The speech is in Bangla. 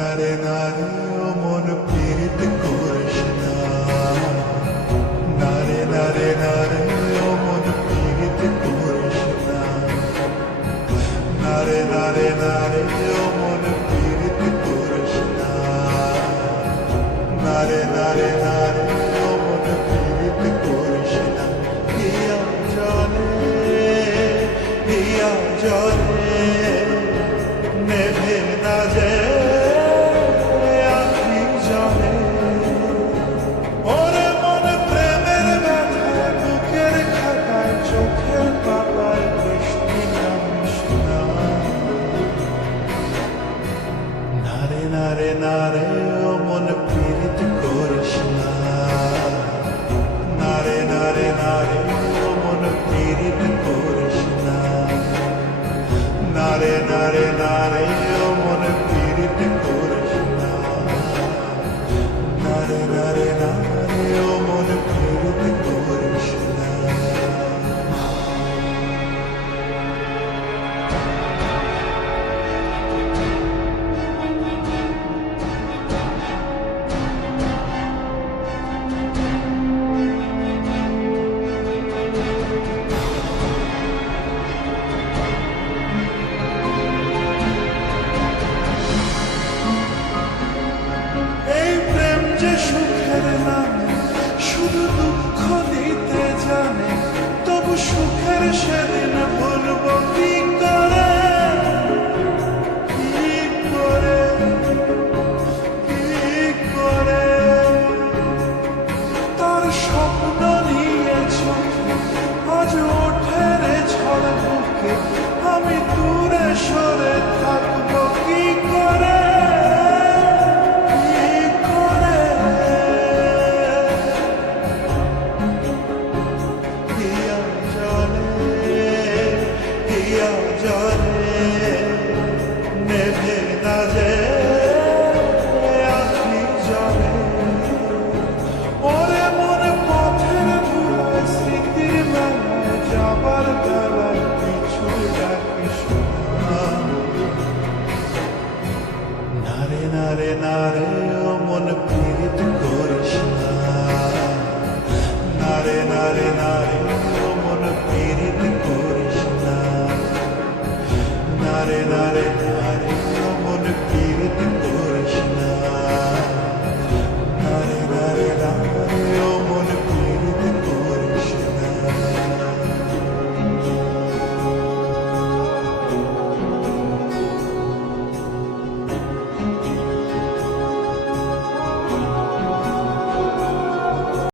নারে নারে ও মন পীড়িত করিস না, নারে নারে নারে ও মন পীড়িত করিস না, নারে নারে নারে ও মন পীড়িত করিস না, নারে নারে নারে ও মন পীড়িত করিস না। হিয়া জলে নেভে না যে আখি জলে, ওরে মন প্রেমের ব্যথায় বুকের খাতায় চোখের পাতায় বৃষ্টি নামিস না, নারে নারে নারে ও মন পীড়িত করিস না, নারে নারে নারে ও মন পীড়িত করিস না, নারে নারে নারে ও মন পীড়িত করিস না, নারে নারে নারে ও মন পীড়িত করিস না। এই প্রেম যে সুখের নামে শুধু দুঃখ দিতে জানে, তবু সুখের সেদিন ভুলবো কি করে, কি করে, কি করে। তার স্বপ্ন নিয়ে চোখে আজ ওঠে রে ঝড় বুকে, আমি দূরে সরে থাকবো কি করে, জলে নেভে না যে আখি জলে, ওরে মনে পথের ধুলায় স্মৃতির বেলায় যাবার বেলায় কিছু ডাকিস না, নারে নারে নারে ও মন